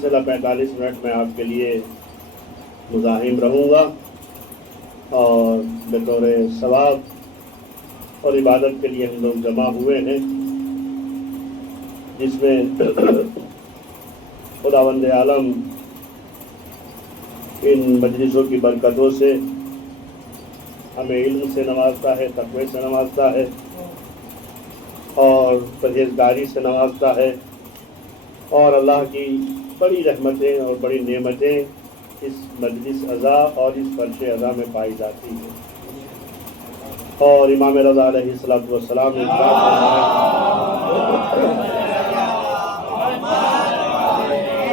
سلسلہ 45 منٹ میں آپ کے لیے مزاحم رہوں گا اور بطور ثواب اور عبادت کے لیے ہم لوگ جمع ہوئے ہیں، جس میں خداوند عالم ان مجلسوں کی برکتوں سے ہمیں علم سے نوازتا ہے، تقوی سے نوازتا ہے اور پرہیزگاری سے نوازتا ہے، اور اللہ کی بڑی رحمتیں اور بڑی نعمتیں اس مجلس اعضا اور اس فرش اعضا میں پائی جاتی ہیں۔ اور امام رضا علیہ السلام نے جب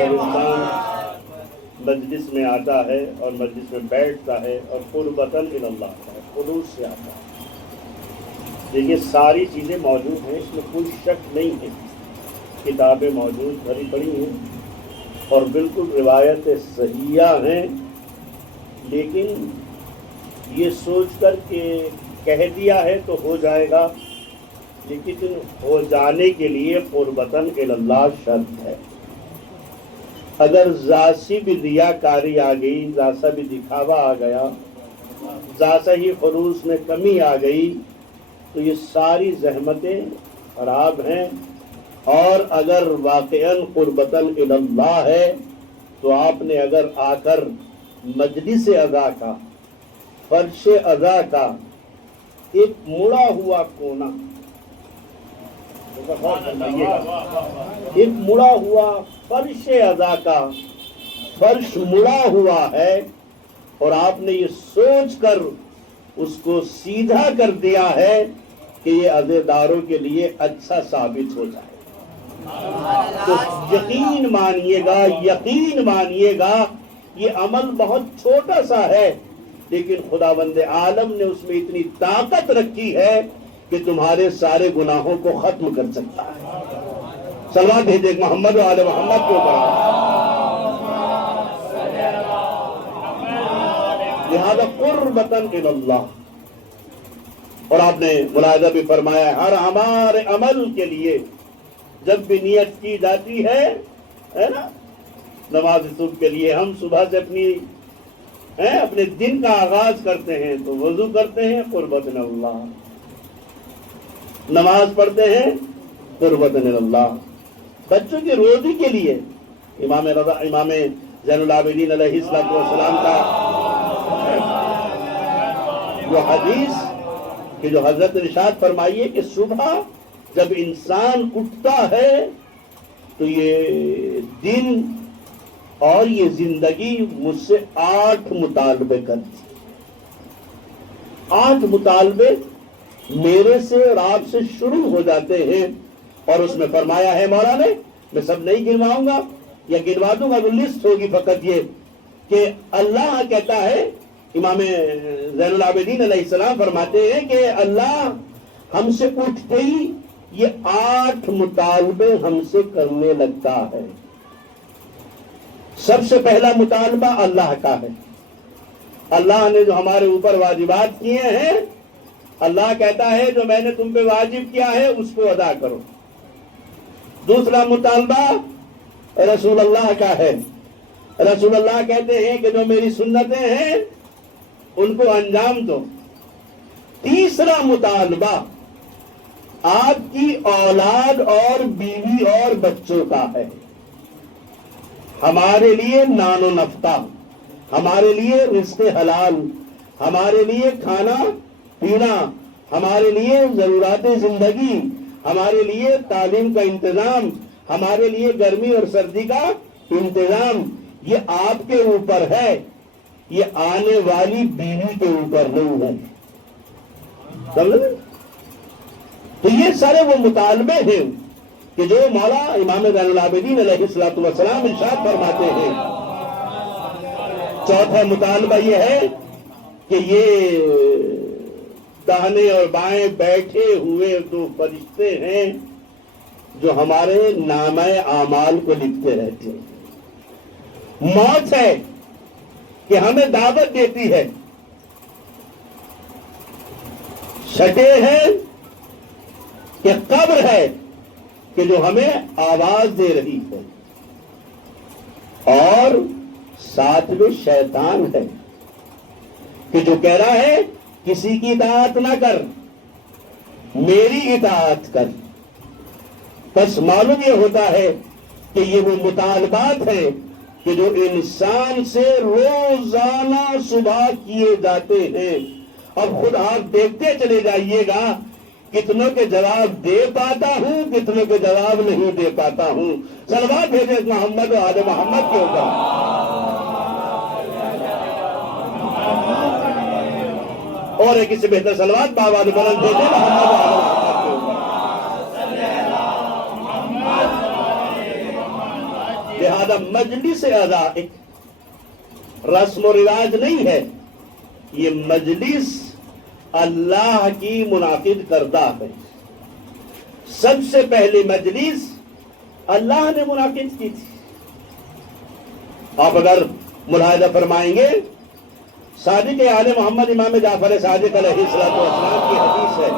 انسان مجلس میں آتا ہے اور مجلس میں بیٹھتا ہے اور قربتاً الی اللہ آتا ہے، خلوص سے آتا ہے، دیکھیے ساری چیزیں موجود ہیں، اس میں کوئی شک نہیں ہے، کتابیں موجود بھری پڑی ہیں اور بالکل روایت صحیحہ ہیں، لیکن یہ سوچ کر کہ کہہ دیا ہے تو ہو جائے گا، لیکن ہو جانے کے لیے قربتاً الی اللہ شرط ہے۔ اگر ذات سے بھی ریاکاری آ گئی، ذات سے بھی دکھاوا آ گیا، ذات سے ہی خلوص میں کمی آ گئی، تو یہ ساری زحمتیں خراب ہیں۔ اور اگر واقعاً قربتاً الی اللہ ہے تو آپ نے اگر آ کر مجلس اعضا کا، فرش اعضا کا ایک مڑا ہوا کونا، ایک مڑا ہوا فرش اعضا کا فرش مڑا ہوا ہے اور آپ نے یہ سوچ کر اس کو سیدھا کر دیا ہے کہ یہ عزیداروں کے لیے اچھا ثابت ہو جائے، تو یقین مانیے گا یہ عمل بہت چھوٹا سا ہے، لیکن خداوند عالم نے اس میں اتنی طاقت رکھی ہے کہ تمہارے سارے گناہوں کو ختم کر سکتا ہے۔ صلوات بھیجے محمد و آل محمد کے اوپر۔ لہذا قربتاً الی اللہ، اور آپ نے ملاحظہ بھی فرمایا ہے ہر ہمارے عمل کے لیے جب بھی نیت کی جاتی ہے نا، نماز صبح کے لیے ہم صبح سے اپنے دن کا آغاز کرتے ہیں تو وضو کرتے ہیں قربتاً اللہ، نماز پڑھتے ہیں قربتاً اللہ، بچوں کی روزی کے لیے امام زین العابدین علیہ السلام کا وہ حدیث کہ جو حضرت ارشاد فرمائیے کہ صبح جب انسان اٹھتا ہے تو یہ دن اور یہ زندگی مجھ سے 8 مطالبے کرتی، 8 مطالبے میرے سے اور آپ سے شروع ہو جاتے ہیں، اور اس میں فرمایا ہے مولا نے، میں سب نہیں گنواؤں گا یا گنوا دوں گا، وہ لسٹ ہوگی فقط یہ کہ اللہ کہتا ہے، امام زین العابدین علیہ السلام فرماتے ہیں کہ اللہ ہم سے اٹھتے ہی یہ 8 مطالبے ہم سے کرنے لگتا ہے۔ سب سے پہلا مطالبہ اللہ کا ہے، اللہ نے جو ہمارے اوپر واجبات کیے ہیں، اللہ کہتا ہے جو میں نے تم پہ واجب کیا ہے اس کو ادا کرو۔ دوسرا مطالبہ رسول اللہ کا ہے، رسول اللہ کہتے ہیں کہ جو میری سنتیں ہیں ان کو انجام دو۔ تیسرا مطالبہ آپ کی اولاد اور بیوی اور بچوں کا ہے، ہمارے لیے نان و نفقہ، ہمارے لیے رزق حلال، ہمارے لیے کھانا پینا، ہمارے لیے ضرورات زندگی، ہمارے لیے تعلیم کا انتظام، ہمارے لیے گرمی اور سردی کا انتظام، یہ آپ کے اوپر ہے، یہ آنے والی بیوی کے اوپر نہیں ہے۔ سمجھ؟ تو یہ سارے وہ مطالبے ہیں کہ جو مولا امام زین العابدین علیہ السلام ارشاد فرماتے ہیں۔ چوتھا مطالبہ یہ ہے کہ یہ داہنے اور بائیں بیٹھے ہوئے دو فرشتے ہیں جو ہمارے نامہ اعمال کو لکھتے رہتے ہیں۔ موت ہے کہ ہمیں دعوت دیتی ہے، چھٹے ہیں کہ قبر ہے کہ جو ہمیں آواز دے رہی ہے۔ اور ساتویں شیطان ہے کہ جو کہہ رہا ہے کسی کی اطاعت نہ کر، میری اطاعت کر۔ بس معلوم یہ ہوتا ہے کہ یہ وہ مطالبات ہیں کہ جو انسان سے روزانہ صبح کیے جاتے ہیں۔ اب خود آپ دیکھتے چلے جائیے گا کتنوں کے جواب دے پاتا ہوں، کتنوں کے جواب نہیں دے پاتا ہوں۔ صلوات بھیجیں محمد و آل محمد کے اوپر۔ اور ایک اس سے بہتر صلوات بابا بلند بھیجیں محمد و آل محمد کے اوپر۔ لہذا مجلس اعضاء ایک رسم و رواج نہیں ہے، یہ مجلس اللہ کی منعقد کردہ ہے۔ سب سے پہلی مجلس اللہ نے منعقد کی تھی۔ آپ اگر ملاحظہ فرمائیں گے صادق آل محمد امام جعفر صادق علیہ السلام کی حدیث ہے،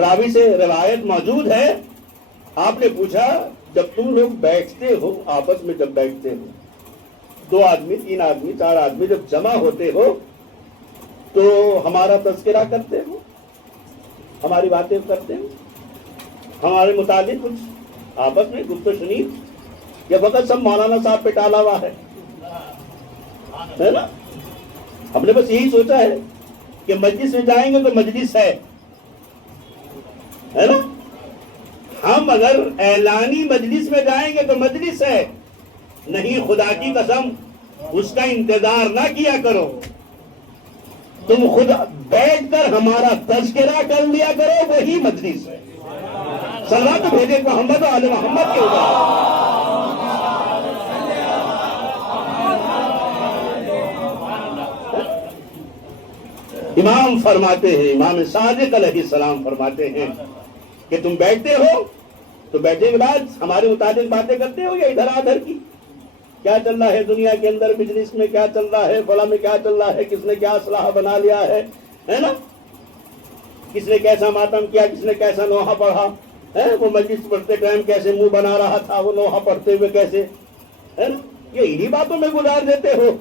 راوی سے روایت موجود ہے، آپ نے پوچھا جب تم لوگ بیٹھتے ہو، آپس میں جب بیٹھتے ہو، 2 آدمی 3 آدمی 4 آدمی جب جمع ہوتے ہو تو ہمارا تذکرہ کرتے ہو، ہماری باتیں کرتے ہو، ہمارے متعلق کچھ آپس میں گفت و شنید، یا فقط سب مولانا صاحب پہ ٹالا ہوا ہے نا؟ ہم نے بس یہی سوچا ہے کہ مجلس میں جائیں گے تو مجلس ہے نا؟ ہم اگر اعلانی مجلس میں جائیں گے تو مجلس ہے نہیں، خدا کی قسم اس کا انتظار نہ کیا کرو، تم خود بیٹھ کر ہمارا تذکرہ کر لیا کرو، وہی مجلس ہے۔ صلوات بھیجے محمد و آل محمد کے اوپر۔ امام فرماتے ہیں، امام صادق علیہ السلام فرماتے ہیں کہ تم بیٹھتے ہو تو بیٹھنے کے بعد ہمارے متعلق باتیں کرتے ہو یا ادھر ادھر کی، کیا چل رہا ہے دنیا کے اندر، بزنس میں کیا چل رہا ہے، فلاں میں کیا چل رہا ہے، کس نے کیا اسلحہ بنا لیا ہے نا؟ کس نے کیسا ماتم کیا، کس نے کیسا نوحہ پڑھا ہے، وہ مجلس پڑھتے ٹائم کیسے منہ بنا رہا تھا، وہ نوحہ پڑھتے ہوئے کیسے، ہے نا؟ یہ انہی باتوں میں گزار دیتے ہو،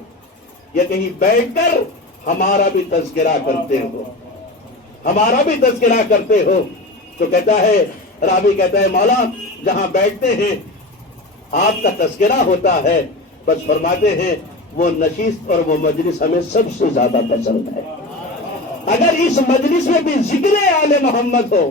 یا کہیں بیٹھ کر ہمارا بھی تذکرہ کرتے ہو، ہمارا بھی تذکرہ کرتے ہو؟ تو کہتا ہے، راوی کہتا ہے مولا جہاں بیٹھتے ہیں آپ کا تذکرہ ہوتا ہے، بس فرماتے ہیں وہ نشست اور وہ مجلس ہمیں سب سے زیادہ پسند ہے۔ اگر اس مجلس میں بھی ذکر آل محمد ہو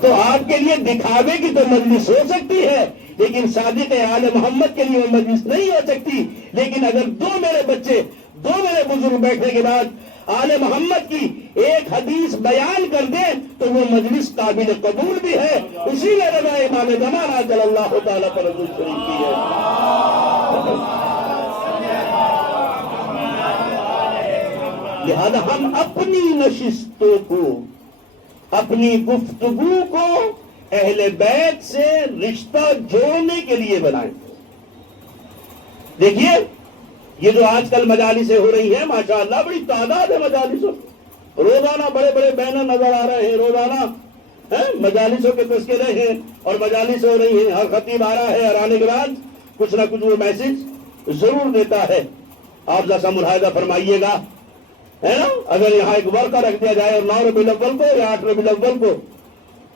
تو آپ کے لیے دکھاوے کی تو مجلس ہو سکتی ہے، لیکن صادق آل محمد کے لیے وہ مجلس نہیں ہو سکتی۔ لیکن اگر 2 میرے بچے 2 میرے بزرگ بیٹھنے کے بعد آل محمد کی ایک حدیث بیان کر دیں تو وہ مجلس قابل قبول بھی ہے، اسی میں رضا امام زمانہ صلی اللہ تعالیٰ پر رسول شریف کی ہے۔ لہذا ہم اپنی نشستوں کو، اپنی گفتگو کو اہل بیت سے رشتہ جوڑنے کے لیے بنائیں۔ دیکھیے یہ جو آج کل مجالسیں ہو رہی ہیں ماشاءاللہ بڑی تعداد ہے مجالسوں، روزانہ بڑے بڑے بینر نظر آ رہے ہیں، روزانہ مجالسوں کے تذکرے ہیں اور مجالس ہو رہی ہیں، ہر خطیب آ رہا ہے اور آنے کے بعد کچھ نہ کچھ وہ میسج ضرور دیتا ہے۔ آپ ذرا ملاحظہ فرمائیے گا، ہے نا؟ اگر یہاں ایک ورقہ رکھ دیا جائے اور 9 ربیع الاول کو یا 8 ربیع الاول کو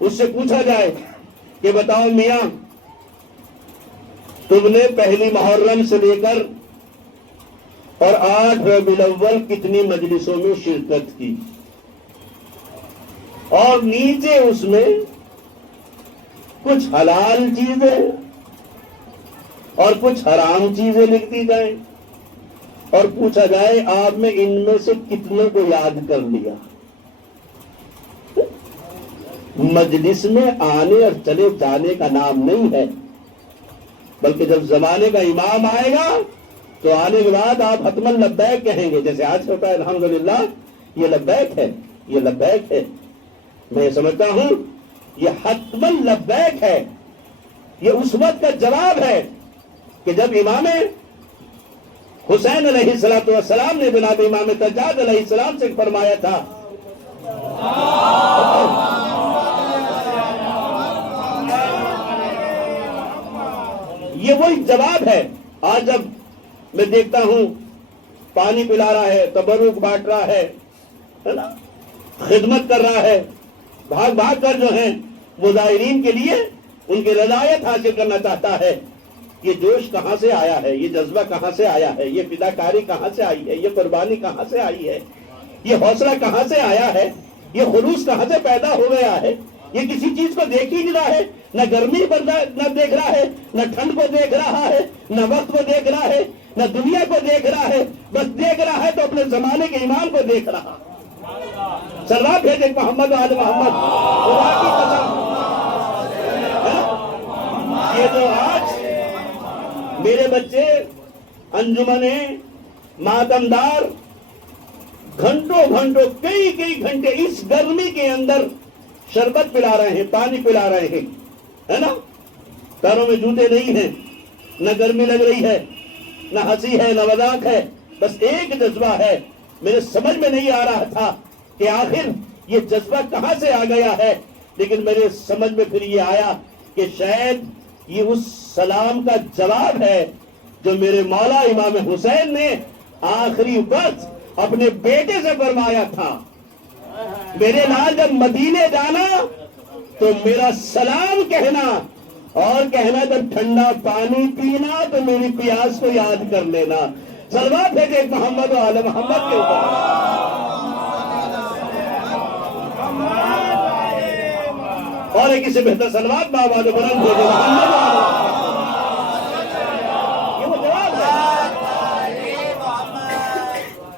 اس سے پوچھا جائے کہ بتاؤ میاں تم نے پہلی محرم سے لے کر اور 8 ربیع الاول کتنی مجلسوں میں شرکت کی، اور نیچے اس میں کچھ حلال چیزیں اور کچھ حرام چیزیں لکھ دی جائیں اور پوچھا جائے آپ نے ان میں سے کتنے کو یاد کر لیا؟ مجلس میں آنے اور چلے جانے کا نام نہیں ہے، بلکہ جب زمانے کا امام آئے گا تو آنے کے بعد آپ حتماً لبیک کہیں گے، جیسے آج ہوتا ہے الحمدللہ یہ لبیک ہے، یہ لبیک ہے۔ میں سمجھتا ہوں یہ حتماً لبیک ہے، یہ اس وقت کا جواب ہے کہ جب امام حسین علیہ السلام نے جناب امام سجاد علیہ السلام سے فرمایا تھا یہ وہی جواب ہے. آج جب میں دیکھتا ہوں پانی پلا رہا ہے, تبرک بانٹ رہا ہے نا, خدمت کر رہا ہے, بھاگ بھاگ کر جو ہیں وہ زائرین کے لیے ان کی رضایت حاصل کرنا چاہتا ہے, یہ جوش کہاں سے آیا ہے, یہ جذبہ کہاں سے آیا ہے, یہ فداکاری کہاں سے آئی ہے, یہ قربانی کہاں سے آئی ہے, یہ حوصلہ کہاں سے آیا ہے, یہ خلوص کہاں سے پیدا ہو گیا ہے. یہ کسی چیز کو دیکھ ہی نہیں رہا ہے, نہ گرمی نہ دیکھ رہا ہے, نہ ٹھنڈ کو دیکھ رہا ہے, نہ وقت کو دیکھ رہا ہے, نہ دنیا کو دیکھ رہا ہے, بس دیکھ رہا ہے تو اپنے زمانے کے ایمان کو دیکھ رہا. صلوات بھیجے محمد و آل محمد. خدا کی قسم, یہ جو آج میرے بچے انجمنیں ماتمدار گھنٹوں گھنٹوں کئی گھنٹے اس گرمی کے اندر شربت پلا رہے ہیں, پانی پلا رہے ہیں, ہے نا, پیروں میں جوتے نہیں ہیں, نہ گرمی لگ رہی ہے, نہ ہنسی ہے, نہ مذاق ہے, بس ایک جذبہ ہے. میرے سمجھ میں نہیں آ رہا تھا کہ آخر یہ جذبہ کہاں سے آ گیا ہے, لیکن میرے سمجھ میں پھر یہ آیا کہ شاید یہ اس سلام کا جواب ہے جو میرے مولا امام حسین نے آخری وقت اپنے بیٹے سے فرمایا تھا. میرے لال جب مدینے جانا تو میرا سلام کہنا, اور کہنا جب ٹھنڈا پانی پینا تو میری پیاس کو یاد کر لینا. صلوات بھیجے محمد و آل محمد کے اوپر. اور ایک سے بہتر صلوات بابا جو بلند بھیجے محمد و آل محمد. یہ وہ جواب ہے,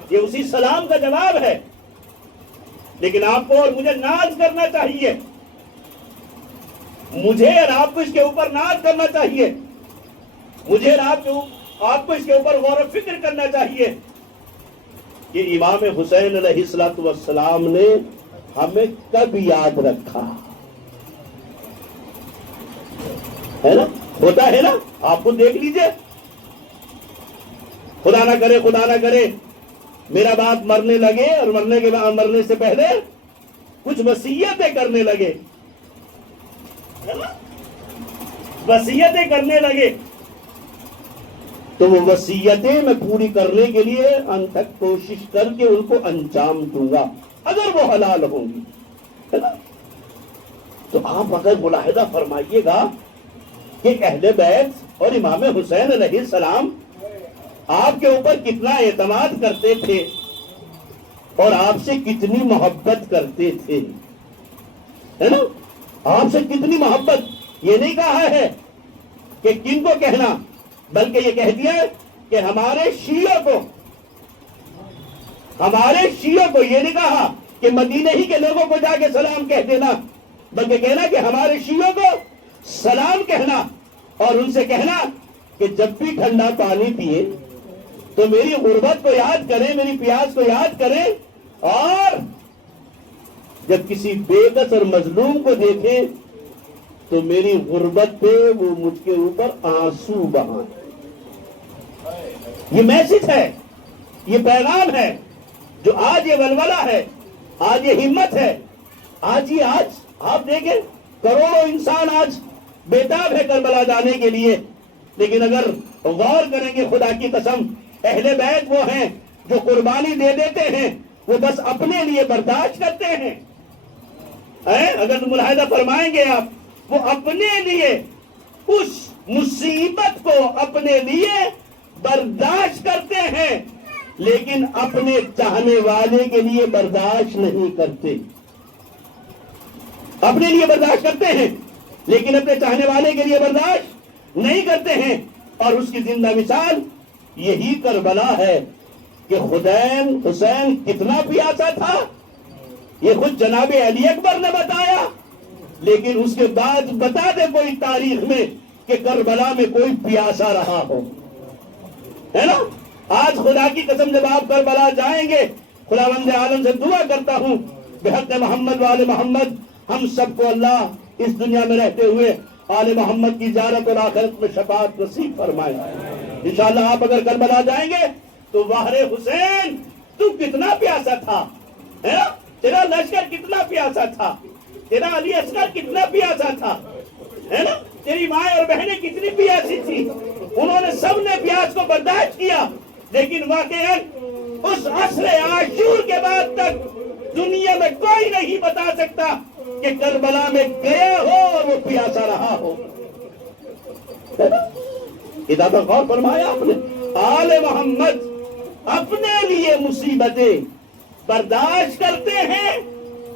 یہ اسی سلام کا جواب ہے. لیکن آپ کو اور مجھے ناز کرنا چاہیے, مجھے اور آپ کو اس کے اوپر ناز کرنا چاہیے, مجھے اور آپ کو اس کے اوپر غور و فکر کرنا چاہیے کہ امام حسین علیہ السلام نے ہمیں کب یاد رکھا ہے نا. ہوتا ہے نا, آپ کو دیکھ لیجئے, خدا نہ کرے میرا باپ مرنے لگے اور مرنے سے پہلے کچھ وصیتیں کرنے لگے, وصیتیں کرنے لگے, تو وہ وصیتیں میں پوری کرنے کے لیے انت تک کوشش کر کے ان کو انجام دوں گا اگر وہ حلال ہوں گی, ہے نا. تو آپ اگر ملاحظہ فرمائیے گا کہ اہل بیت اور امام حسین علیہ السلام آپ کے اوپر کتنا اعتماد کرتے تھے اور آپ سے کتنی محبت کرتے تھے, ہے نا. آپ سے کتنی محبت, یہ نہیں کہا ہے کہ کن کو کہنا, بلکہ یہ کہہ دیا کہ ہمارے شیعوں کو یہ نہیں کہا کہ مدینے ہی کے لوگوں کو جا کے سلام کہہ دینا, بلکہ کہنا کہ ہمارے شیعوں کو سلام کہنا اور ان سے کہنا کہ جب بھی ٹھنڈا پانی پیے تو میری غربت کو یاد کریں, میری پیاس کو یاد کریں, اور جب کسی بے کس اور مظلوم کو دیکھیں تو میری غربت پہ وہ مجھ کے اوپر آنسو بہائیں. یہ میسج ہے, یہ پیغام ہے جو آج یہ ولولہ ہے, آج یہ ہمت ہے. آج آپ دیکھیں کروڑوں انسان آج بیتاب ہے کربلا جانے کے لیے, لیکن اگر غور کریں گے خدا کی قسم اہل بیت وہ ہیں جو قربانی دے دیتے ہیں, وہ بس اپنے لیے برداشت کرتے ہیں. اگر ملاحظہ فرمائیں گے آپ, وہ اپنے لیے اس مصیبت کو اپنے لیے برداشت کرتے ہیں, لیکن اپنے چاہنے والے کے لیے برداشت نہیں کرتے. اپنے لیے برداشت کرتے ہیں لیکن اپنے چاہنے والے کے لیے برداشت نہیں کرتے ہیں. اور اس کی زندہ مثال یہی کربلا ہے کہ حسین کتنا پیاسا تھا, یہ خود جناب علی اکبر نے بتایا, لیکن اس کے بعد بتا دے کوئی تاریخ میں کہ کربلا میں کوئی پیاسا رہا ہو, ہے نا. آج خدا کی قسم جب آپ کربلا جائیں گے, خداوند عالم سے دعا کرتا ہوں بحق محمد و آل محمد ہم سب کو اللہ اس دنیا میں رہتے ہوئے آل محمد کی زیارت اور آخرت میں شفاعت نصیب فرمائے. انشاءاللہ آپ اگر کربلا جائیں گے تو واہر حسین تو کتنا پیاسا تھا, ہے نا, تیرا لشکر کتنا پیاسا تھا, تیرا علی اصغر کتنا پیاسا تھا, ہے نا. تیری ماں اور بہنیں کتنی پیاسی تھی، انہوں نے سب نے پیاس کو برداشت کیا، لیکن واقعاً اس عصر عاشور کے بعد تک دنیا میں کوئی نہیں بتا سکتا کہ کربلا میں گیا ہو اور وہ پیاسا رہا ہو۔ ادھر تو غور فرمایا آپ نے، آل محمد اپنے لیے مصیبتیں برداشت کرتے ہیں،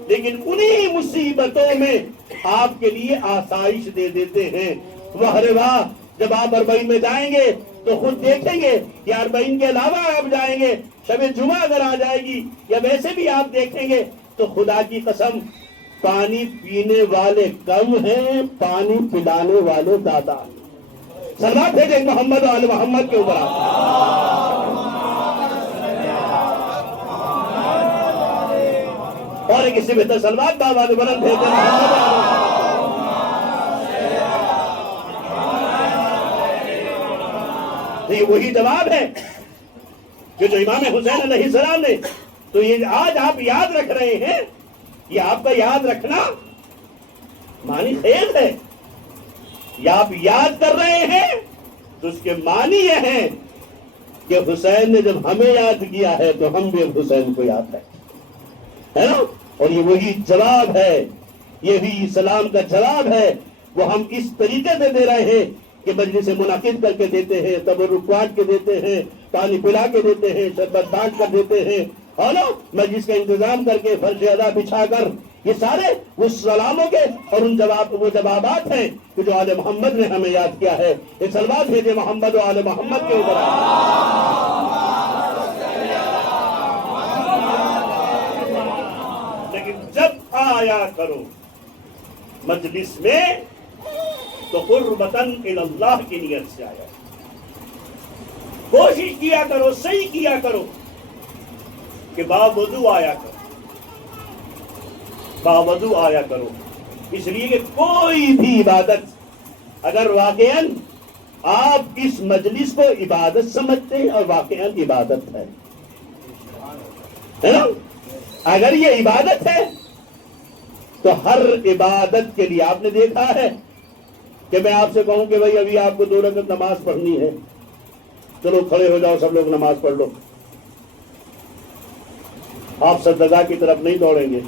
لیکن انہی مصیبتوں میں آپ کے لیے آسائش دے دیتے ہیں۔ واہ رے واہ، جب آپ اربعین میں جائیں گے تو خود دیکھیں گے یا اربعین کے علاوہ آپ جائیں گے، شب جمعہ اگر آ جائے گی یا ویسے بھی آپ دیکھیں گے تو خدا کی قسم پانی پینے والے کم ہیں، پانی پلانے والے زیادہ ہیں۔ سلوات بھیجیں محمد و آل محمد کے اوپر اور ایک اس سے بہتر سلوات بابا نے بلند بھیجیں محمد و آل محمد۔ وہی جواب ہے کہ جو امام حسین علیہ السلام نے، تو یہ آج آپ یاد رکھ رہے ہیں، یہ آپ کا یاد رکھنا معنی خیز ہے، یا آپ یاد کر رہے ہیں تو اس کے معنی یہ ہیں کہ حسین نے جب ہمیں یاد کیا ہے تو ہم بھی حسین کو یاد کریں، ہے نا؟ اور یہ وہی جواب ہے، یہ بھی اسلام کا جواب ہے، وہ ہم اس طریقے سے دے رہے ہیں کہ مجلس منعقد کر کے دیتے ہیں، تبرک بانٹ کے دیتے ہیں، پانی پلا کے دیتے ہیں، شربت بانٹ کر دیتے ہیں، اور مجلس کا انتظام کر کے فرش ادا بچھا کر، یہ سارے اس سلاموں کے اور ان وہ جوابات ہیں کہ جو آل محمد نے ہمیں یاد کیا ہے۔ ایک سلوات بھیجے محمد و آل محمد کے اوپر۔ لیکن جب آیا کرو مجلس میں تو قربتاً اللہ کی نیت سے آیا، کوشش کیا کرو، صحیح کیا کرو کہ باوضو آیا کرو، باوضو آیا کرو، اس لیے کہ کوئی بھی عبادت اگر واقعاً آپ اس مجلس کو عبادت سمجھتے ہیں اور واقعاً عبادت ہے نا، اگر یہ عبادت ہے تو ہر عبادت کے لیے آپ نے دیکھا ہے کہ میں آپ سے کہوں کہ بھائی ابھی آپ کو 2 رکعت نماز پڑھنی ہے، چلو کھڑے ہو جاؤ، سب لوگ نماز پڑھ لو، آپ سجدہ کی طرف نہیں دوڑیں گے،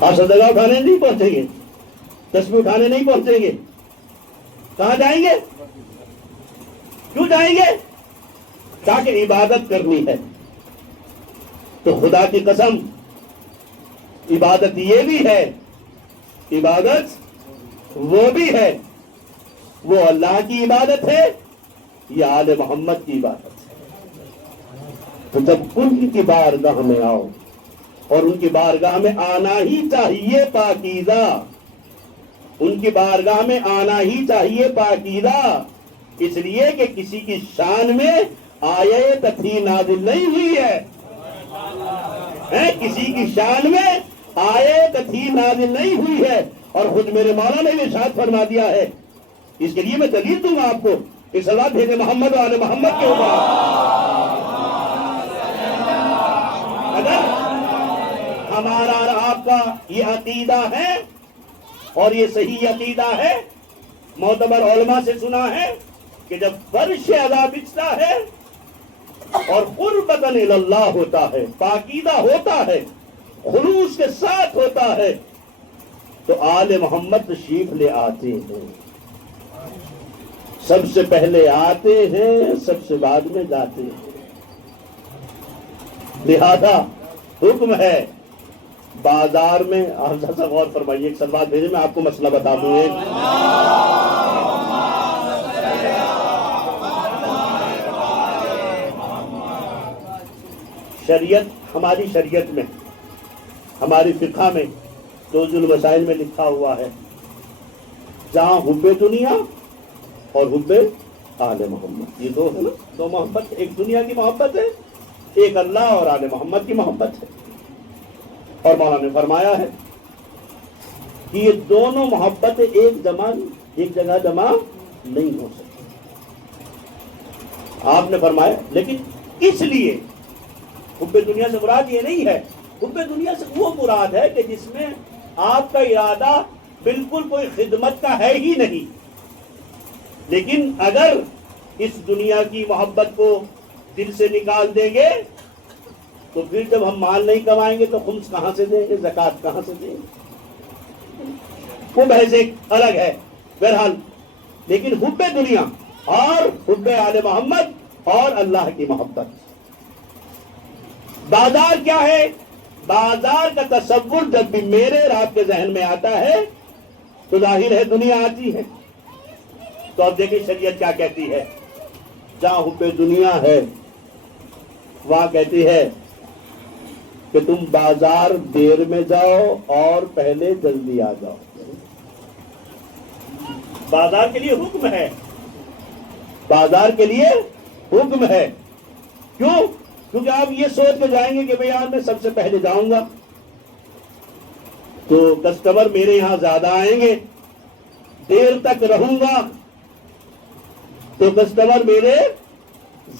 آپ سجدہ اٹھانے نہیں پہنچیں گے، تسبیح اٹھانے نہیں پہنچیں گے، کہاں جائیں گے؟ کیوں جائیں گے؟ تاکہ عبادت کرنی ہے۔ تو خدا کی قسم عبادت یہ بھی ہے، عبادت وہ بھی ہے، وہ اللہ کی عبادت ہے یا آل محمد کی عبادت ہے۔ تو جب ان کی بارگاہ میں آؤ، اور ان کی بارگاہ میں آنا ہی چاہیے پاکیزہ، ان کی بارگاہ میں آنا ہی چاہیے پاکیزہ، اس لیے کہ کسی کی شان میں آیت تھی نازل نہیں ہوئی ہے، کسی کی شان میں آیت تھی نازل نہیں ہوئی ہے، اور خود میرے مولا نے ارشاد فرما دیا ہے۔ اس کے لیے میں دلیل دوں گا آپ کو، کہ صلوات بھیجے محمد و آل محمد کے اوپر۔ اگر ہمارا اور آپ کا یہ عقیدہ ہے اور یہ صحیح عقیدہ ہے، معتبر علماء سے سنا ہے کہ جب فرش ادا بچھتا ہے اور قربتاً اللہ ہوتا ہے، پاکیزہ ہوتا ہے، خلوص کے ساتھ ہوتا ہے، تو آل محمد تشریف لے آتے ہیں، سب سے پہلے آتے ہیں، سب سے بعد میں جاتے ہیں۔ لہذا حکم ہے بازار میں، آپ ذرا غور فرمائیے، ایک سلوات بھیجیں، میں آپ کو مسئلہ بتا دوں۔ شریعت، ہماری شریعت میں، ہماری فقہ میں، توضیح المسائل میں لکھا ہوا ہے، جہاں حب دنیا اور حب آل محمد، یہ دو ہے نا، دو محبت، ایک دنیا کی محبت ہے، ایک اللہ اور آل محمد کی محبت ہے۔ اور مولانا نے فرمایا ہے کہ یہ دونوں محبتیں ایک جگہ جمع نہیں ہو سکتی۔ آپ نے فرمایا لیکن اس لیے حب دنیا سے مراد یہ نہیں ہے، حب دنیا سے وہ مراد ہے کہ جس میں آپ کا ارادہ بالکل کوئی خدمت کا ہے ہی نہیں، لیکن اگر اس دنیا کی محبت کو دل سے نکال دیں گے تو پھر جب ہم مال نہیں کمائیں گے تو خمس کہاں سے دیں گے، زکوٰۃ کہاں سے دیں گے؟ وہ بحث ایک الگ ہے بہرحال، لیکن حب دنیا اور حب آل محمد اور اللہ کی محبت۔ بازار کیا ہے؟ بازار کا تصور جب بھی میرے اور آپ کے ذہن میں آتا ہے تو ظاہر ہے دنیا آتی ہے۔ تو اب دیکھیں شریعت کیا کہتی ہے، جہاں حب دنیا ہے وہاں کہتی ہے کہ تم بازار دیر میں جاؤ اور پہلے جلدی آ جاؤ۔ بازار کے لیے حکم ہے، بازار کے لیے حکم ہے۔ کیوں؟ کیونکہ آپ یہ سوچ کے جائیں گے کہ بھئی یار میں سب سے پہلے جاؤں گا تو کسٹمر میرے یہاں زیادہ آئیں گے، دیر تک رہوں گا تو کسٹمر میرے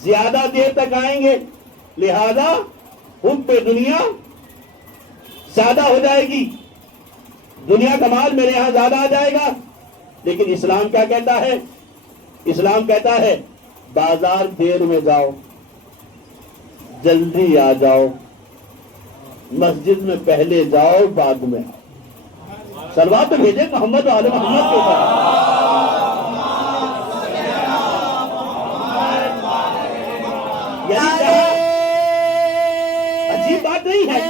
زیادہ دیر تک آئیں گے، لہذا حب دنیا زیادہ ہو جائے گی، دنیا کا مال میرے یہاں زیادہ آ جائے گا۔ لیکن اسلام کیا کہتا ہے؟ اسلام کہتا ہے بازار دیر میں جاؤ، جلدی آ جاؤ، مسجد میں پہلے جاؤ بعد میں آؤ۔ صلوات تو بھیجے محمد و آل محمد کے اوپر۔ عجیب بات نہیں ہے،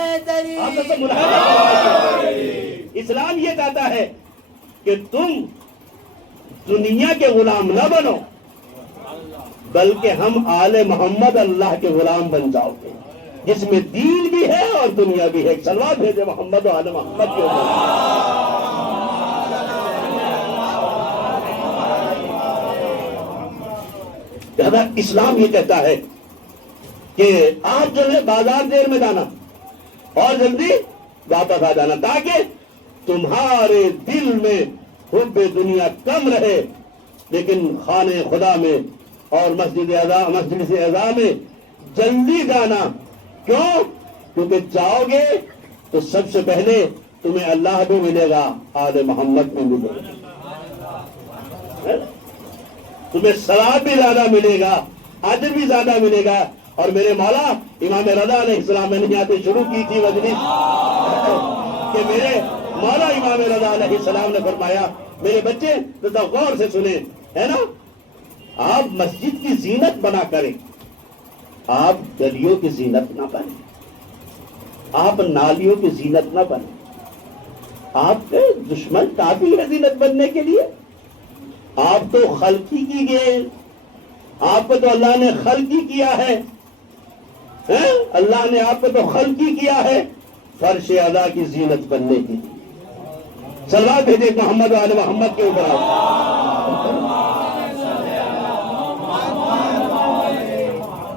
آپ سب ملاحظہ کریں۔ اسلام یہ کہتا ہے کہ تم دنیا کے غلام نہ بنو، بلکہ ہم آل محمد اللہ کے غلام بن جاؤ گے، جس میں دین بھی ہے اور دنیا بھی ہے۔ صلوات بھیجے محمد و آل محمد کے اوپر۔ اسلام یہ کہتا ہے کہ آپ جو ہے بازار دیر میں جانا اور جلدی واپس آ جانا، تاکہ تمہارے دل میں حب دنیا کم رہے، لیکن خانے خدا میں اور مسجد اعظم میں جلدی جانا۔ کیوں؟ کیونکہ جاؤ گے تو سب سے پہلے تمہیں اللہ بھی ملے گا، آل محمد بھی ملے گا، تمہیں ثواب بھی زیادہ ملے گا، اجر بھی زیادہ ملے گا۔ اور میرے مولا امام رضا علیہ السلام، میں نے یہاں سے شروع کی تھی مجلس کہ میرے مولا امام رضا علیہ السلام نے فرمایا، میرے بچے ذرا غور سے سنیں، ہے نا، آپ مسجد کی زینت بنا کریں، آپ گلیوں کی زینت نہ بنیں، آپ نالیوں کی زینت نہ بنیں۔ آپ کے دشمن کافی ہے زینت بننے کے لیے، آپ تو خلقی کی گئے، آپ کو تو اللہ نے خلقی کیا ہے، اللہ نے آپ کو تو خلقی کیا ہے فرش اعلیٰ کی زینت بننے کے لیے۔ صلوات بھیجے محمد و آل محمد کے اوپر۔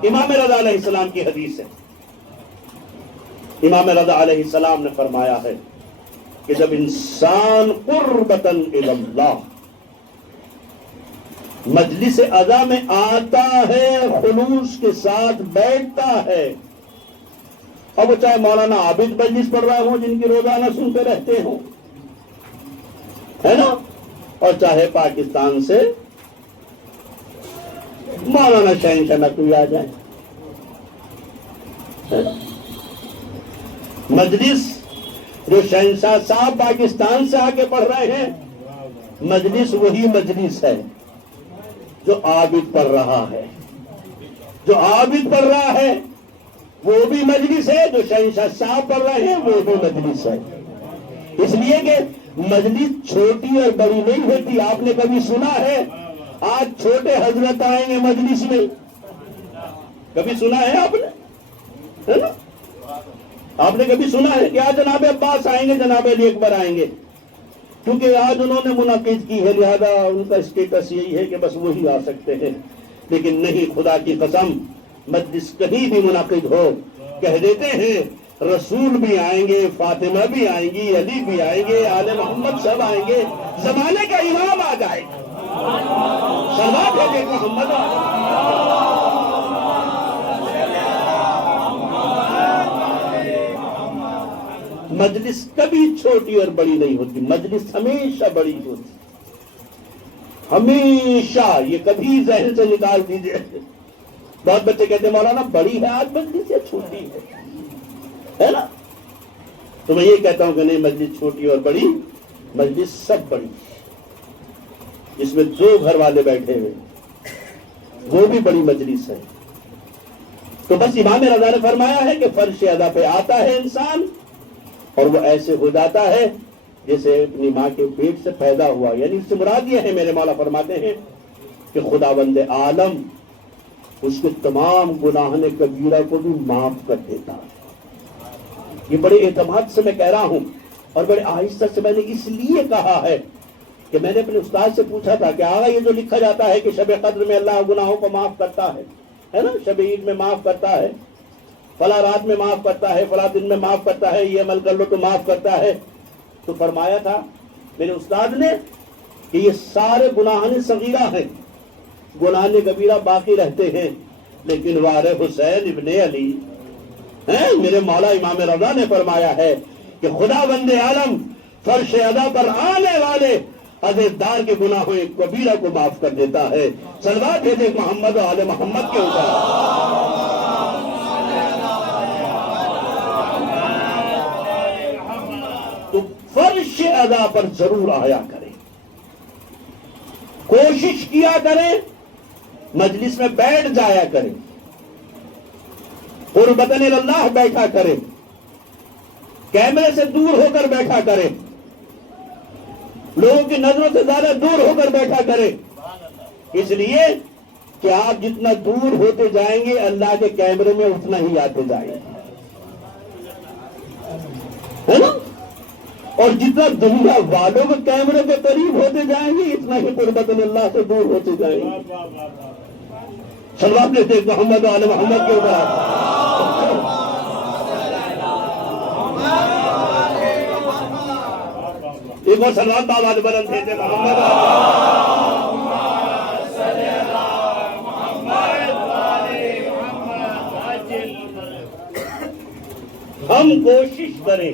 امام رضا علیہ السلام کی حدیث ہے، امام رضا علیہ السلام نے فرمایا ہے کہ جب انسان قربتاً الی اللہ مجلس عزا میں آتا ہے، خلوص کے ساتھ بیٹھتا ہے، اب وہ چاہے مولانا عابد مجلس پڑھ رہا ہوں جن کی روزانہ سنتے رہتے ہوں، ہے نا، اور چاہے پاکستان سے مولانا شہنشاہ نقوی آ جائیں، مجلس جو شہنشاہ صاحب پاکستان سے آ کے پڑھ رہے ہیں، مجلس وہی مجلس ہے جو عابد پڑھ رہا ہے، جو عابد پڑھ رہا ہے وہ بھی مجلس ہے، جو شہنشاہ صاحب پڑھ رہے ہیں وہ بھی مجلس ہے۔ اس لیے کہ مجلس چھوٹی اور بڑی نہیں ہوتی۔ آپ نے کبھی سنا ہے آج چھوٹے حضرت آئیں گے مجلس میں؟ کبھی سنا ہے آپ نے؟ ہے نا، آپ نے کبھی سنا ہے کہ آج جناب عباس آئیں گے، جناب علی اکبر آئیں گے؟ کیونکہ آج انہوں نے منعقد کی ہے، لہذا ان کا اسٹیٹس یہی ہے کہ بس وہی آ سکتے ہیں۔ لیکن نہیں، خدا کی قسم، مجلس کہیں بھی منعقد ہو، کہہ دیتے ہیں رسول بھی آئیں گے، فاطمہ بھی آئیں گی، علی بھی آئیں گے، آل محمد سب آئیں گے، زمانے کا امام آ جائے گا، صلوات بھیجے محمد۔ مجلس کبھی چھوٹی اور بڑی نہیں ہوتی، مجلس ہمیشہ بڑی ہوتی، ہمیشہ. یہ کبھی ذہن سے نکال دیجئے. بہت بچے کہتے ہیں مولانا بڑی ہے آج مجلس یا چھوٹی ہے نا؟ تو میں یہ کہتا ہوں کہ نہیں، مجلس چھوٹی اور بڑی، مجلس سب بڑی. اس میں جو گھر والے بیٹھے ہوئے وہ بھی بڑی مجلس ہے. تو بس امام رضا نے فرمایا ہے کہ فرش ادا پہ آتا ہے انسان اور وہ ایسے ہو جاتا ہے جیسے اپنی ماں کے پیٹ سے پیدا ہوا. یعنی اس سے مراد یہ ہے، میرے مولا فرماتے ہیں کہ خداوند عالم اس کے تمام گناہ کبیرہ کو بھی معاف کر دیتا ہے. یہ بڑے اعتماد سے میں کہہ رہا ہوں اور بڑے آہستہ سے میں نے اس لیے کہا ہے کہ میں نے اپنے استاد سے پوچھا تھا کہ آگا یہ جو لکھا جاتا ہے کہ شب قدر میں اللہ گناہوں کو معاف کرتا ہے نا، شب عید میں معاف کرتا ہے، فلاں رات میں معاف کرتا ہے، فلاں دن میں معاف کرتا ہے، یہ عمل کر لو تو معاف کرتا ہے. تو فرمایا تھا میرے استاد نے کہ یہ سارے گناہ صغیرہ ہیں، گناہ کبیرہ باقی رہتے ہیں، لیکن وار حسین ابن علی میرے مولا امام رضا نے فرمایا ہے کہ خدا بند عالم فرش ادا پر آنے والے عزیزدار کے گناہوں کبیرہ کو معاف کر دیتا ہے. صلوات بھیجے محمد و آل محمد کے اوپر. تو فرش ادا پر ضرور آیا کریں، کوشش کیا کریں، مجلس میں بیٹھ جایا کریں، قربتاً اللہ بیٹھا کریں، کیمرے سے دور ہو کر بیٹھا کریں، لوگوں کی نظروں سے زیادہ دور ہو کر بیٹھا کریں. اس لیے کہ آپ جتنا دور ہوتے جائیں گے اللہ کے کیمرے میں اتنا ہی آتے جائیں گے، ہے نا؟ اور جتنا دنیا والوں کے کیمرے کے قریب ہوتے جائیں گے اتنا ہی قربتاً اللہ سے دور ہوتے جائیں گے. صلوات دیتے محمد و آل محمد کے اوپر. ایک اور صلوات بابا بلند دیتے محمد. ہم کوشش کریں.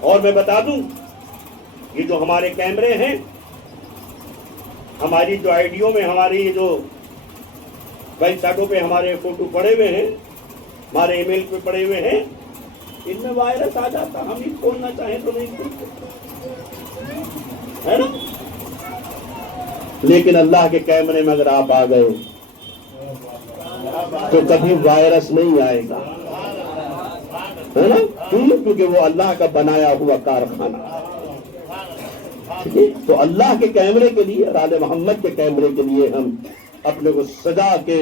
اور میں بتا دوں یہ جو ہمارے کیمرے ہیں، ہماری جو آئیڈیوں میں ہماری یہ جو ویب سائٹوں پہ ہمارے فوٹو پڑے ہوئے ہیں، ہمارے ای میل پہ پڑے ہوئے ہیں، ان میں وائرس آ جاتا، ہم ہی کھولنا چاہیں تو نہیں کھول سکتے، ہے نا؟ لیکن اللہ کے کیمرے میں اگر آپ آ گئے تو کبھی وائرس نہیں آئے گا، ہے نا؟ کیونکہ وہ اللہ کا بنایا ہوا کارخانہ. تو اللہ کے کیمرے کے لیے اور آل محمد کے کیمرے کے لیے ہم اپنے کو سجا کے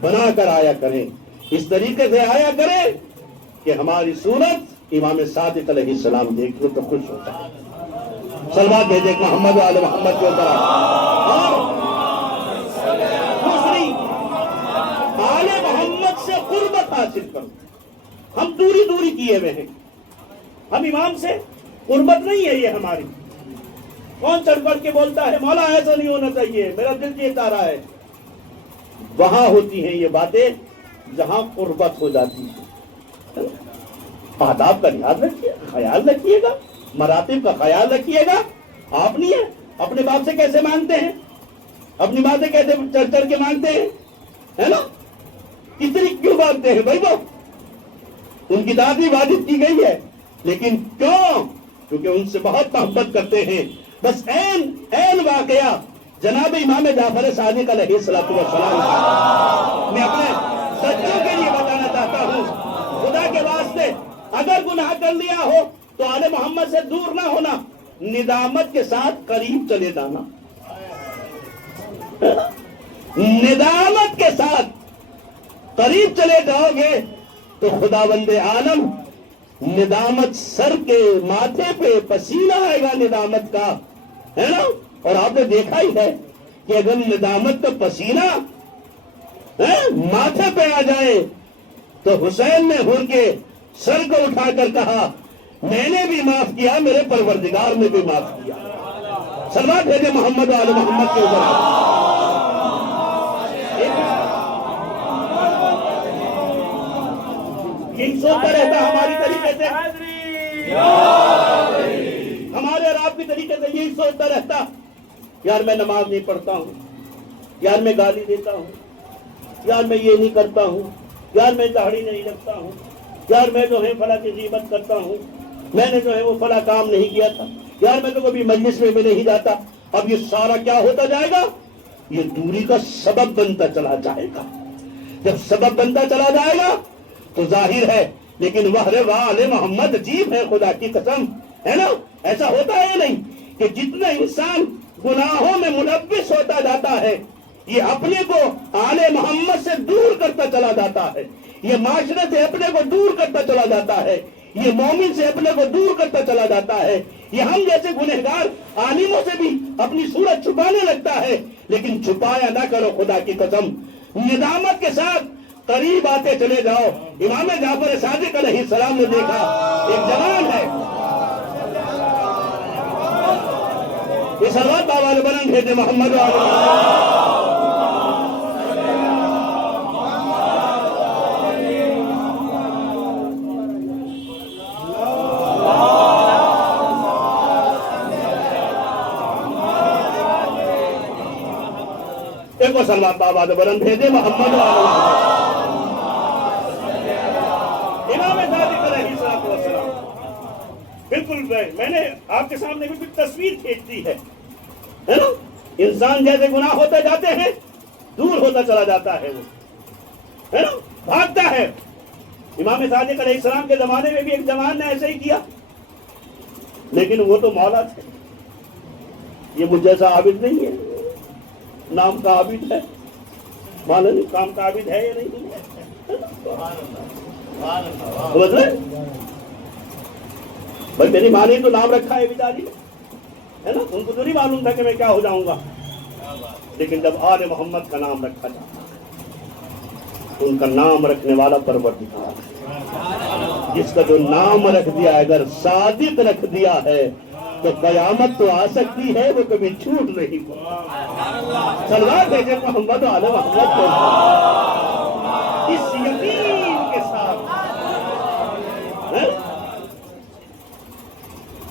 بنا کر آیا کریں، اس طریقے سے آیا کریں کہ ہماری صورت امام صادق علیہ السلام دیکھ لو تو خوش ہوتا ہے. صلوات بھیجے محمد و آل محمد کے اوپر. اور دوسری آل محمد سے قربت حاصل کرو. ہم دوری کیے ہوئے ہیں، ہم امام سے قربت نہیں ہے یہ ہماری. کون چڑھ پڑھ کے بولتا ہے مولا ایسا نہیں ہونا چاہیے، میرا دل یہ چاہ رہا ہے. وہاں ہوتی ہیں یہ باتیں جہاں قربت ہو جاتی ہے. آداب کا لحاظ رکھیے، خیال رکھیے گا، مراتب کا خیال رکھیے گا. آپ نہیں ہے اپنے باپ سے کیسے مانگتے ہیں، اپنی ماں سے کیسے چڑھ کے مانگتے ہیں، ہے نا؟ کتنی کیوں مانگتے ہیں بھائی؟ وہ ان کی داد بھی واجب کی گئی ہے، لیکن کیوں؟ کیونکہ ان سے بہت محبت کرتے ہیں. بس این واقعہ جناب امام جعفر صادق علیہ الصلوۃ والسلام میں اپنے سچوں کے لیے بتانا چاہتا ہوں. خدا کے واسطے اگر گناہ کر لیا ہو تو آل محمد سے دور نہ ہونا، ندامت کے ساتھ قریب چلے جانا. ندامت کے ساتھ قریب چلے جاؤ گے تو خداوند عالم ندامت سر کے ماتھے پہ پسینہ آئے گا ندامت کا، ہے نا؟ اور آپ نے دیکھا ہی ہے کہ اگر ندامت کا پسینہ ماتھے پہ آ جائے تو حسین نے ہر کے سر کو اٹھا کر کہا میں نے بھی معاف کیا، میرے پروردگار نے بھی معاف کیا. صلوات بھیجے محمد و آل محمد کے اوپر. یہی سوچتا رہتا ہماری طریقہ طریقے سے ہمارے اور آپ کے طریقے سے یہی سوچتا رہتا یار میں نماز نہیں پڑھتا ہوں, یار میں گالی دیتا ہوں, یار میں یہ نہیں کرتا ہوں, یار میں داڑھی نہیں رکھتا ہوں, یار میں جو ہے فلاں کی غیبت کرتا ہوں, میں نے جو ہے وہ فلاں کام نہیں کیا تھا, یار میں تو کبھی مجلس میں بھی نہیں جاتا. اب یہ سارا کیا ہوتا جائے گا؟ یہ دوری کا سبب بنتا چلا جائے گا. جب سبب بنتا چلا جائے گا تو ظاہر ہے, لیکن وآل محمد عجیب ہے, خدا کی قسم ہے نا. ایسا ہوتا ہے نہیں کہ جتنا انسان گناہوں میں ملوث ہوتا جاتا ہے یہ اپنے کو آل محمد سے دور کرتا چلا جاتا ہے, یہ معاشرے سے اپنے کو دور کرتا چلا جاتا ہے, یہ مومن سے اپنے کو دور کرتا چلا جاتا ہے. یہ ہم جیسے گنہگار عالموں سے بھی اپنی صورت چھپانے لگتا ہے. لیکن چھپایا نہ کرو, خدا کی قسم ندامت کے ساتھ قریب آتے چلے جاؤ. امام جعفر صادق علیہ السلام نے دیکھا ایک جوان ہے, یہ صلوات بابا نے بلند بھیجے محمد ایک صلوات بابا نے بلند بھیجے محمد امام صادق علیہ السلام. بالکل میں نے آپ کے سامنے بھی تصویر کھینچ دی ہے نا. انسان جیسے گناہ ہوتے جاتے ہیں دور ہوتا چلا جاتا ہے, وہ ہے نا, بھاگتا ہے. امام صادق علیہ السلام کے زمانے میں بھی ایک جوان نے ایسے ہی کیا, لیکن وہ تو مولا تھے. یہ مجھ جیسا عابد نہیں ہے, نام کا عابد ہے, معلوم نہیں کام کا عابد ہے یا نہیں ہے. بھائی میری ماں نے تو نام رکھا ہے بیچاری ہے نا, ان کو تو نہیں معلوم تھا کہ میں کیا ہو جاؤں گا. لیکن جب آل محمد کا نام رکھا جاتا ہے, ان کا نام رکھنے والا پروردگار ہے, جس کا جو نام رکھ دیا, اگر صادق رکھ دیا ہے تو قیامت تو آ سکتی ہے, وہ کبھی چھوٹ نہیں. صلوات بھیجے محمد و آل محمد کو اس یقین کے ساتھ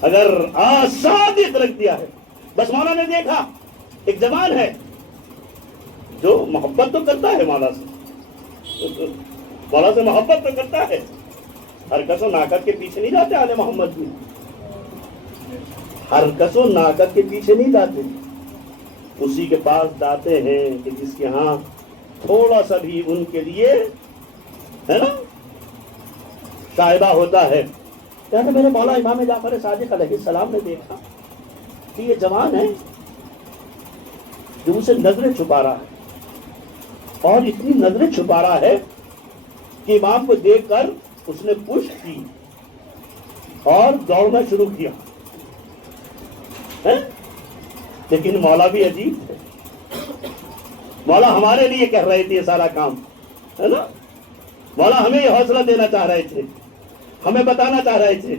اگر صادق رکھ دیا ہے. بس مولا نے دیکھا ایک جوان ہے جو محبت تو کرتا ہے مولا سے, مولا سے محبت تو کرتا ہے, ہر کس و ناکت کے پیچھے نہیں جاتے آل محمد بھی, ہر کس و ناکت کے پیچھے نہیں جاتے. اسی کے پاس جاتے ہیں کہ جس کے ہاں تھوڑا سا بھی ان کے لیے ہے نا شائبہ ہوتا ہے. کہتے میرے مولا امام جعفر صادق علیہ السلام نے دیکھا کہ یہ جوان ہے جو اسے نظریں چھپا رہا ہے, اور اتنی نظریں چھپا رہا ہے کہ امام کو دیکھ کر اس نے پشت کی اور دوڑنا شروع کیا. لیکن مولا بھی عجیب تھے, مولا ہمارے لیے کہہ رہے تھے یہ سارا کام ہے نا. مولا ہمیں یہ حوصلہ دینا چاہ رہے تھے, ہمیں بتانا چاہ رہے تھے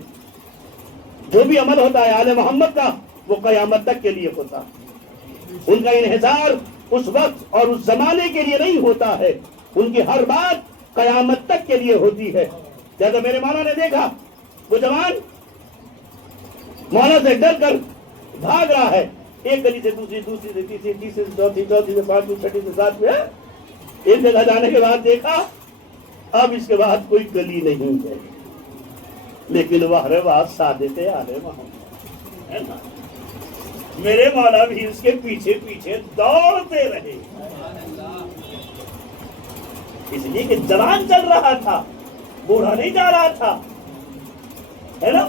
جو بھی عمل ہوتا ہے آل محمد کا وہ قیامت تک کے لیے ہوتا ہے. ان کا انحصار اس وقت اور اس زمانے کے لیے نہیں ہوتا ہے, ان کی ہر بات قیامت تک کے لیے ہوتی ہے. جیسے میرے مولا نے دیکھا وہ جوان مولا سے ڈر کر بھاگ رہا ہے, ایک گلی سے دوسری, دوسری سے تیسری, تیسری سے چوتھی, چوتھی سے پانچویں, چھٹی سے ساتویں, ایک جگہ جانے کے بعد دیکھا اب اس کے بعد کوئی گلی نہیں ہے, لیکن وہ صادق آل محمد ہے نا. میرے مولا بھی اس کے پیچھے پیچھے دوڑتے رہے, اس لیے کہ جوان چل رہا تھا, بوڑھا نہیں جا رہا تھا ہے نا,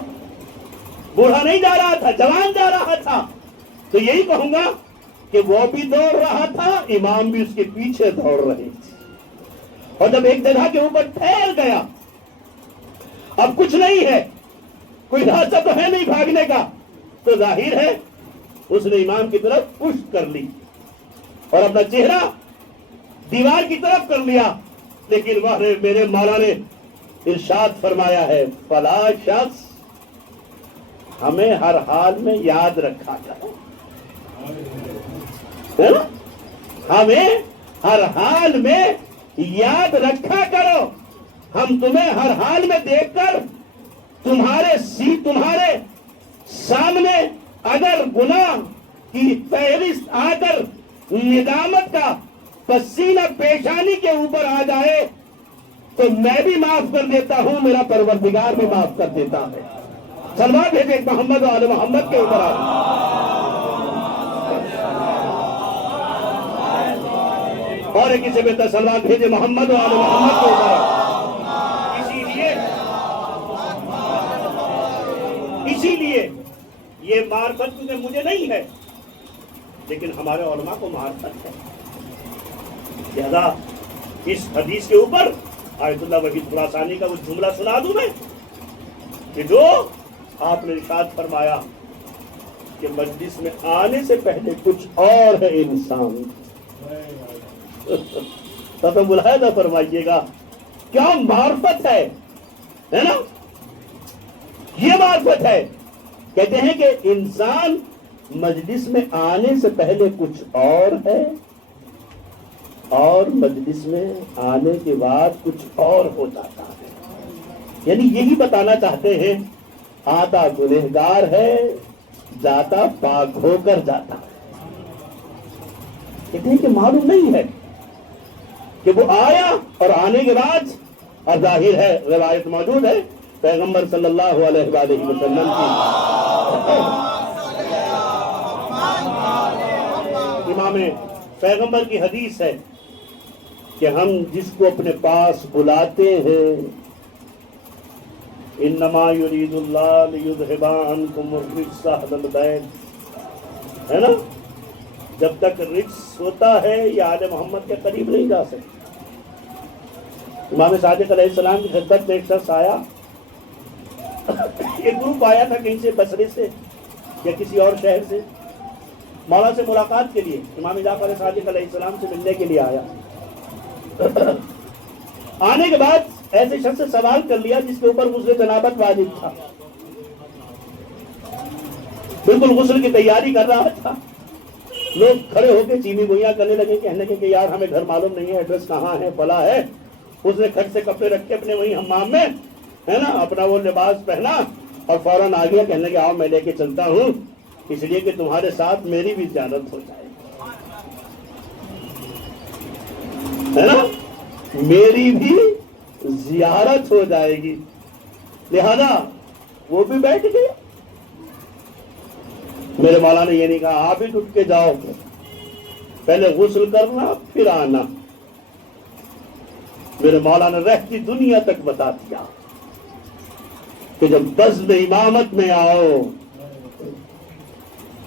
بوڑھا نہیں جا رہا تھا, جوان جا رہا تھا. تو یہی کہوں گا کہ وہ بھی دوڑ رہا تھا, امام بھی اس کے پیچھے دوڑ رہے تھے. اور جب ایک جگہ کے اوپر ٹھہر گیا, اب کچھ نہیں ہے, کوئی راستہ تو ہے نہیں بھاگنے کا, تو ظاہر ہے اس نے امام کی طرف پشت کر لی اور اپنا چہرہ دیوار کی طرف کر لیا. لیکن وہ میرے مولا نے ارشاد فرمایا ہے, فلا شخص ہمیں ہر حال میں یاد رکھا کرو, ہمیں ہر حال میں یاد رکھا کرو, ہم تمہیں ہر حال میں دیکھ کر تمہارے سامنے اگر گناہ کی فہرست آ کر ندامت کا پسینہ پیشانی کے اوپر آ جائے تو میں بھی معاف کر دیتا ہوں، میرا پروردگار بھی معاف کر دیتا ہے۔ سلوات بھیجے محمد و آل محمد کے اوپر اور ایک اسے بہتر سلوات بھیجے محمد و آل محمد کے اوپر۔ اسی لیے یہ معرفت کیونکہ مجھے نہیں ہے لیکن ہمارے علماء کو معرفت ہے، لہذا اس حدیث کے اوپر آیت اللہ وحید خراسانی کا وہ جملہ سنا دوں میں کہ جو آپ نے ارشاد فرمایا کہ مجلس میں آنے سے پہلے کچھ اور ہے انسان، تو ملاحظہ فرمائیے گا کیا معرفت ہے نا؟ یہ معرفت ہے۔ کہتے ہیں کہ انسان مجلس میں آنے سے پہلے کچھ اور ہے اور مجلس میں آنے کے بعد کچھ اور ہو جاتا ہے، یعنی یہی بتانا چاہتے ہیں آتا گنہگار ہے، جاتا پاک ہو کر جاتا ہے۔ کہتے ہیں کہ معلوم نہیں ہے کہ وہ آیا اور آنے کے بعد، اور ظاہر ہے روایت موجود ہے پیغمبر صلی اللہ علیہ وآلہ وسلم کی، امام پیغمبر کی حدیث ہے کہ ہم جس کو اپنے پاس بلاتے ہیں انما یرید اللہ لیذھب عنکم الرجس اہل البیت، ہے نا؟ جب تک رجس ہوتا ہے یہ آل محمد کے قریب نہیں جا سکتے۔ امام صادق علیہ السلام کی خدمت میں ایک شخص آیا، ایک گروپ آیا تھا کہیں سے، بصرے سے یا کسی اور شہر سے، مولا سے ملاقات کے لیے، امام جعفر صادق علیہ السلام سے ملنے کے لیے آیا۔ آنے کے بعد ایسے شخص سے سوال کر لیا جس کے اوپر غسل جنابت واجب تھا، بالکل غسل کی تیاری کر رہا تھا، لوگ کھڑے ہو کے چینی گوئیاں کرنے لگے، کہنے لگے کہ یار ہمیں گھر معلوم نہیں ہے، ایڈریس کہاں ہے، فلاں ہے۔ اس نے کھٹ سے کپڑے رکھ کے اپنے وہی حمام میں، ہے نا، اپنا وہ لباس پہنا اور فوراً آ گیا، کہنے لگے آؤ میں لے کے چلتا ہوں اس لیے کہ تمہارے ساتھ میری بھی زیارت ہو جائے، ہے نا، میری بھی زیارت ہو جائے گی۔ لہذا وہ بھی بیٹھ گئے۔ میرے مولا نے یہ نہیں کہا آپ ہی اٹھ کے جاؤ، پہلے غسل کرنا پھر آنا۔ میرے مولا نے رہتی دنیا تک بتا دیا کہ جب بزم امامت میں آؤ،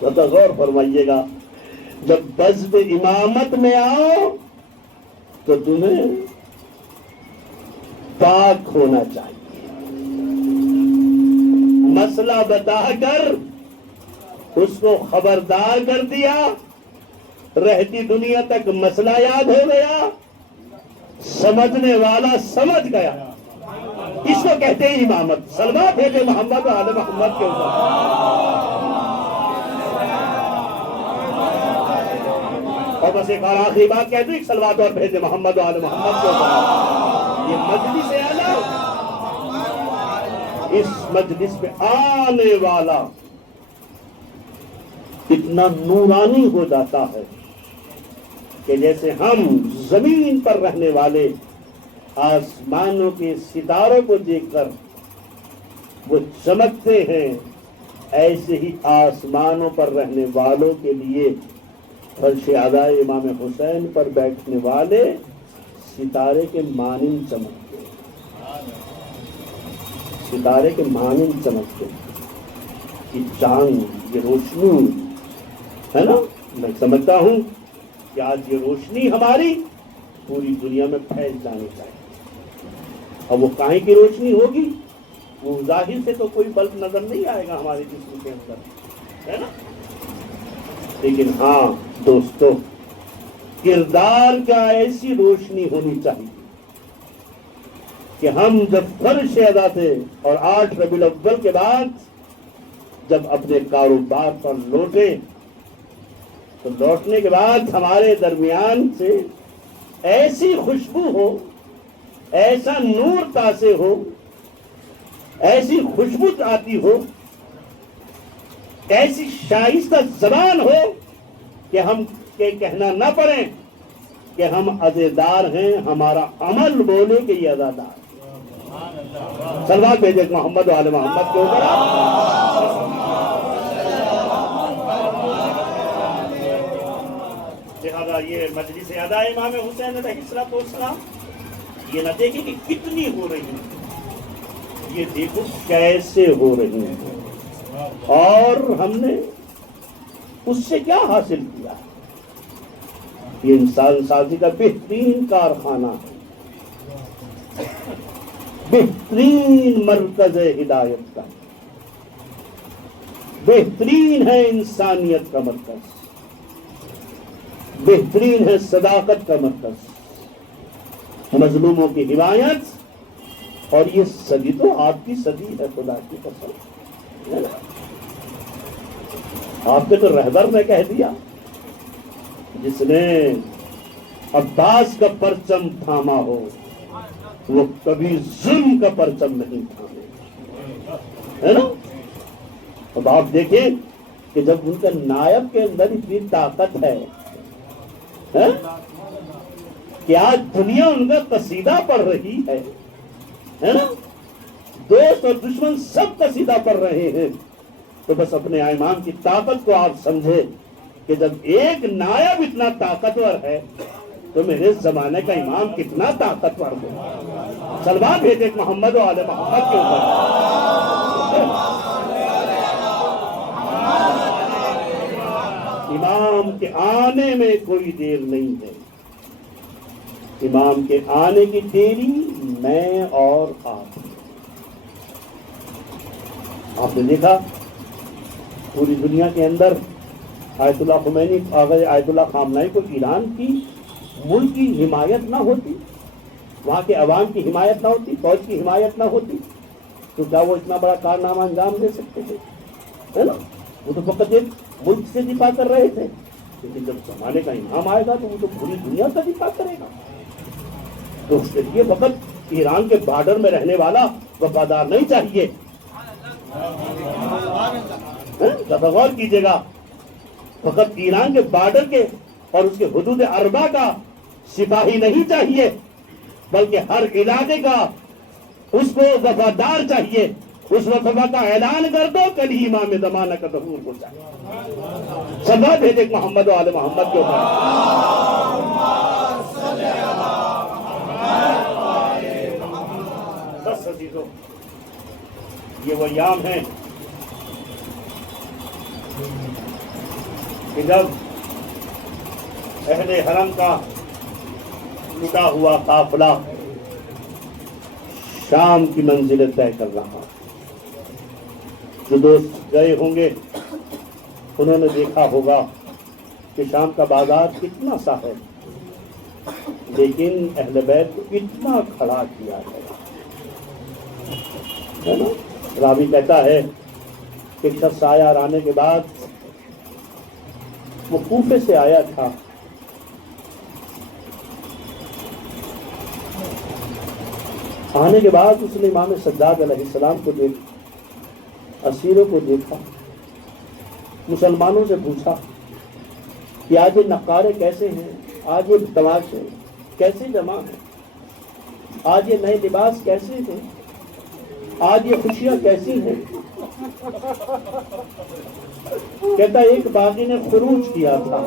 غور فرمائیے گا، جب بزم امامت میں آؤ تو تمہیں پاک ہونا چاہیے۔ مسئلہ بتا کر اس کو خبردار کر دیا، رہتی دنیا تک مسئلہ یاد ہو گیا، سمجھنے والا سمجھ گیا۔ اس کو کہتے ہیں امامت۔ سلوات بھیجے محمد و آل محمد کے اوپر۔ اور بس ایک اور آخری بات کہہ دوں، ایک سلوات اور بھیجے محمد و آل محمد کے اوپر۔ یہ مجلس اعلیٰ، اس مجلس میں آنے والا اتنا نورانی ہو جاتا ہے کہ جیسے ہم زمین پر رہنے والے آسمانوں کے ستاروں کو دیکھ کر وہ چمکتے ہیں، ایسے ہی آسمانوں پر رہنے والوں کے لیے فرش عزائے امام حسین پر بیٹھنے والے ستارے کے مانند چمکتے ہیں، ستارے کے مانند چمکتے ہیں۔ یہ چاند، یہ روشنی ہے نا، میں سمجھتا ہوں کہ آج یہ روشنی ہماری پوری دنیا میں پھیل جانی چاہیے۔ اور وہ کائیں کی روشنی ہوگی؟ وہ ظاہر سے تو کوئی بلب نظر نہیں آئے گا ہمارے جسم کے اندر، ہے نا، لیکن ہاں دوستو، کردار کا ایسی روشنی ہونی چاہیے کہ ہم جب فرش ادا تھے اور 8 ربیع الاول کے بعد جب اپنے کاروبار پر لوٹے تو لوٹنے کے بعد ہمارے درمیان سے ایسی خوشبو ہو، ایسا نور تاثر ہو ایسی خوشبو آتی ہو، ایسی شائستہ زبان ہو کہ ہم کہنا نہ پڑے کہ ہم عزیدار ہیں، ہمارا عمل بولے کہ یہ عزادار۔ صلوات بھیجے محمد و آل محمد کے اوپر۔ لہذا یہ مجلس اداء امام حسین علیہ السلام یہ نہ دیکھیں کہ کتنی ہو رہی ہیں، یہ دیکھو کیسے ہو رہی ہیں، اور ہم نے اس سے کیا حاصل کیا۔ یہ انسان سازی کا بہترین کارخانہ ہے، بہترین مرکز ہدایت کا، بہترین ہے انسانیت کا مرکز، بہترین ہے صداقت کا مرکز، مظلوموں کی حمایت۔ اور یہ صدی تو آپ کی صدی ہے، خدا کی قسم، آپ کے تو رہبر نے کہہ دیا، جس نے عباس کا پرچم تھاما ہو وہ کبھی ظلم کا پرچم نہیں تھامے، ہے نا۔ اب آپ دیکھیں کہ جب ان کے نائب کے اندر اتنی طاقت ہے کہ آج دنیا ان کا قصیدہ پڑھ رہی ہے نا، دوست اور دشمن سب قصیدہ پڑھ رہے ہیں، تو بس اپنے امام کی طاقت کو آپ سمجھے کہ جب ایک نائب اتنا طاقتور ہے تو میرے زمانے کا امام کتنا طاقتور ہو۔ صلوات بھیجے محمد و آل محمد کے اوپر۔ امام کے آنے میں کوئی دیر نہیں ہے، امام کے آنے کی دیری میں اور آپ نے دیکھا پوری دنیا کے اندر آیت اللہ خمینی اگر آیت اللہ خامنہئی کو ایران کی ملک کی حمایت نہ ہوتی، وہاں کے عوام کی حمایت نہ ہوتی، فوج کی حمایت نہ ہوتی، تو کیا وہ اتنا بڑا کارنامہ انجام دے سکتے تھے، ہے نا۔ وہ تو فقط ایک ملک سے دفاع کر رہے تھے، لیکن جب زمانے کا امام آئے گا تو وہ تو پوری دنیا کا دفاع کرے گا۔ تو اس کے لیے فقط ایران کے بارڈر میں رہنے والا وفادار نہیں چاہیے، غور کیجیے گا، فقط ایران کے بارڈر کے اور اس کے حدود اربع کا سپاہی نہیں چاہیے، بلکہ ہر علاقے کا اس کو وفادار چاہیے۔ اس وفا کا اعلان کر دو، کل ہی امام زمانہ کا ظہور ہو جائے۔ صلوات بھیجے محمد و آل محمد کے اوپر۔ بس عزیزو، یہ وہ ایام ہیں کہ جب اہل حرم کا لٹا ہوا قافلہ شام کی منزل طے کر رہا۔ جو دوست گئے ہوں گے انہوں نے دیکھا ہوگا کہ شام کا بازار کتنا سا ہے، لیکن اہل بیت کو اتنا کھڑا کیا ہے نا۔ راوی کہتا ہے کہ ایک شخص آیا اور آنے کے بعد وہ کوفے سے آیا تھا، آنے کے بعد اس نے امام سجاد علیہ السلام کو دیکھا، اسیروں کو دیکھا، مسلمانوں سے پوچھا کہ آج یہ نقارے کیسے ہیں، آج یہ تماشے کیسے جمع ہیں، آج یہ نئے لباس کیسے ہیں، آج یہ خوشیاں کیسی ہیں۔ کہتا ایک باغی نے خروج کیا تھا،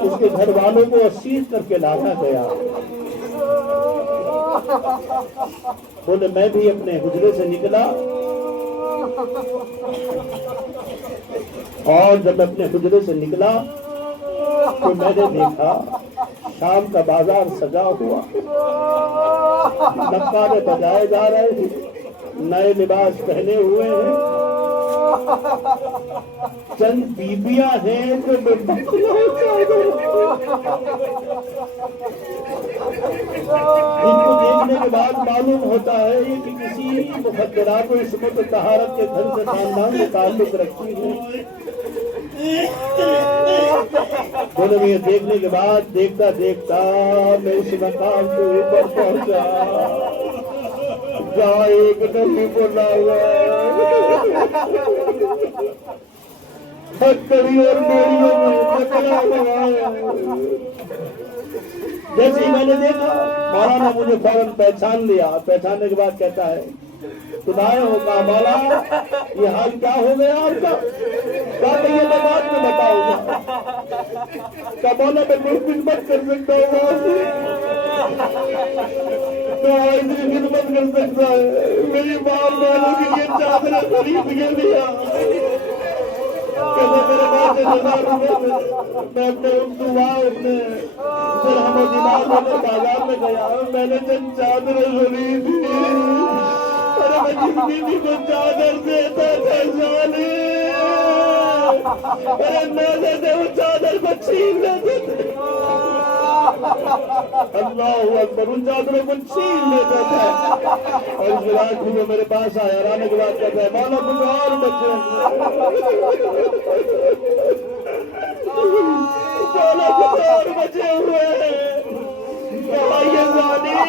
اس کے گھر والوں کو اسیر کر کے لایا گیا، بولے میں بھی اپنے حجرے سے نکلا، اور جب میں اپنے حجرے سے نکلا تو میں نے دیکھا شام کا بازار سجا ہوا، نقارے بجائے جا رہے ہیں، نئے لباس پہنے ہوئے ہیں، چند بیبیاں ہیں جو ان کو دیکھنے کے بعد معلوم ہوتا ہے کہ کسی مخدرات و عصمت و طہارت کے گھر سے خاندان سے تعلق رکھتی ہے۔ دونوں میں یہ دیکھنے کے بعد دیکھتا دیکھتا میں اس مقام کے اوپر پہنچا جہاں ایک نبی بولا ہوا ہتھکڑی اور بیڑیوں میں نکلا ہوا ہے۔ جیسے ہی میں نے دیکھا مولا نے مجھے فوراً پہچان لیا، پہچاننے کے بعد کہتا ہے تم آئے ہو؟ کہا مولا یہ حال کیا ہو گیا آپ کا؟ کہا کہ یہ میں بعد میں بتاؤں گا۔ کہا مولا میں کوئی خدمت کر سکتا ہوں؟ کہا اتنی خدمت کر سکتا ہے، میری ماں والوں کے لیے چادریں خرید کے دیا۔ کہتے میرے پاس 1000 روپے میں اپنے اپنے درہم و دینار لے کر بازار میں گیا، میں نے چند چادریں خریدی۔ ارے میں جس بیوی کو چادر دیتا تھا سالی، ارے میرے سے وہ چادر کو چھین لیتے تھے۔ اللہ اکبر، ان چادروں کو چھین لیتا تھا۔ اور اس رات کو وہ میرے پاس آیا، آنے کے بعد کہتا ہے مولا کچھ اور بچے مولا کچھ اور بچے ہوئے ہیں۔ کہا یہ ظالم،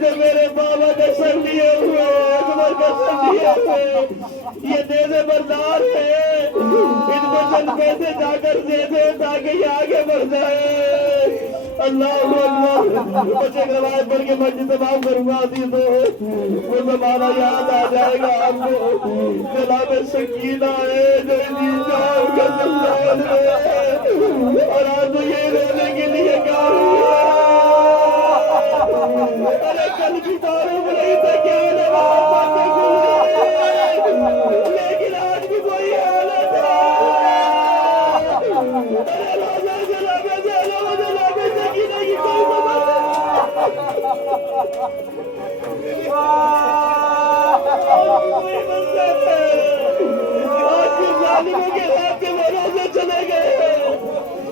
جب میرے بابا کا سر لیے ہوئے، اکبر کا سر لیے ہوئے، یہ نیزے بردار ہے، ان کو چند پیسے جا کر دے دے تاکہ یہ آگے بڑھ جائے۔ اللہ اکبر، بچے کا روایت پڑھ کے مسجد تمام کروں گا تو وہ زمانہ یاد آ جائے گا آپ کو۔ جناب سکینہ ہے جو اتنی جاؤ گا اور آج تو یہ رونے کے لیے کیا ہوا؟ ارے کل بھی معلوم نہیں تھا کیا باتیں کھل گئی، لیکن آج بھی کوئی حالت ہے۔ ظالموں کے ہاتھ کے وہ روزے چلے گئے،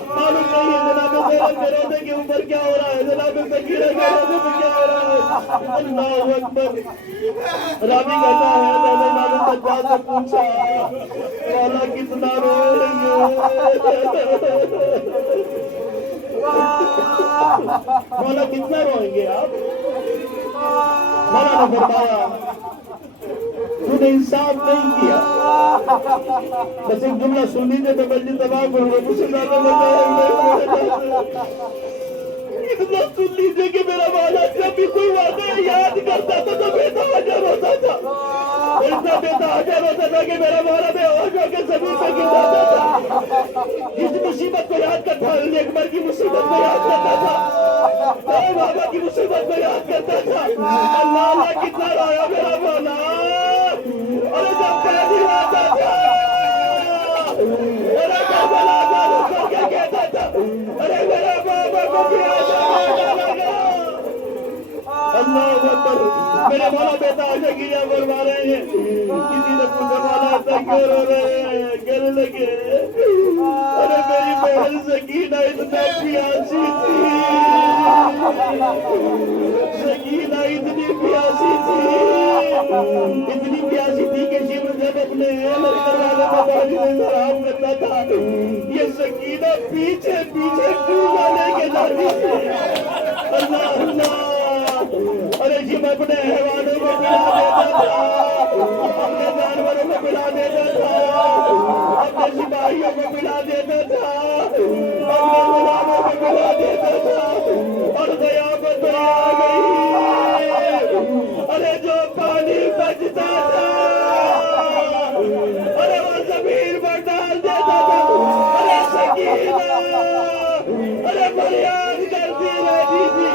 معلوم نہیں ہے جناب زینب کے روزے کے اوپر کیا ہو رہا ہے، جناب سکینہ کے روزے پہ کیا ہو رہا ہے۔ اللہ اکبر، راوی کہتا ہے میں نے معلوم سجاد سے پوچھا مولا کتنا رو رہی ہے؟ مولا کتنا روئیں گے آپ؟ مولا نے فرمایا تو نے انصاف نہیں کیا۔ بس ایک جملہ سن لیجیے تو مسجد تمام کروں گا، مجھ سے زیادہ اتنا سن لیجیے کہ میرا مولا جب بھی کوئی واقعہ یاد کرتا تھا تو بے توجہ ہوتا تھا، اتنا بے توجہ ہوتا تھا کہ میرا مولا بے ہوش ہو کے زمین پہ گر جاتا تھا۔ جس مصیبت کو یاد کرتا تھا، اکبر کی مصیبت کو یاد کرتا تھا، بابا کی مصیبت کو یاد کرتا تھا۔ اللہ اللہ کتنا رویا میرا مولا، اور جب قیدی آتا تھا میرا کربلا کا رخ کر کے کہتا تھا ارے میرا بابا کو بھی ڈالا گیا۔ اللہ اکبر، میرے مولا بیٹا عاشقیہ فرما رہے ہیں۔ کسی نے پوچھا مولا ایسا کیوں رو رہے ہیں؟ کہنے لگے ارے میری بہن سکینہ اتنا پیاسی تھی، سکینہ اتنی پیاسی تھی، اتنی پیاسی تھی کہ شیخ جب اپنے لشکر والے کو پانی میں حرام کرتا تھا یہ سکینہ پیچھے پیچھے ڈوبا لے کے جاتی تھی۔ اللہ اللہ، ارے جب اپنے حیوانوں کو پلا دیتا تھا، اپنے جانوروں کو پلا دیتا تھا، اپنے سپاہیوں کو پلا دیتا تھا، اپنے غلاموں کو پلا دیتا تھا، اور قیامت آ گئی۔ ارے جو پانی بچتا تھا ارے وہ زمین پر ڈال دیتا تھا۔ ارے سکینہ ارے فریاد کرتی رہتی تھی،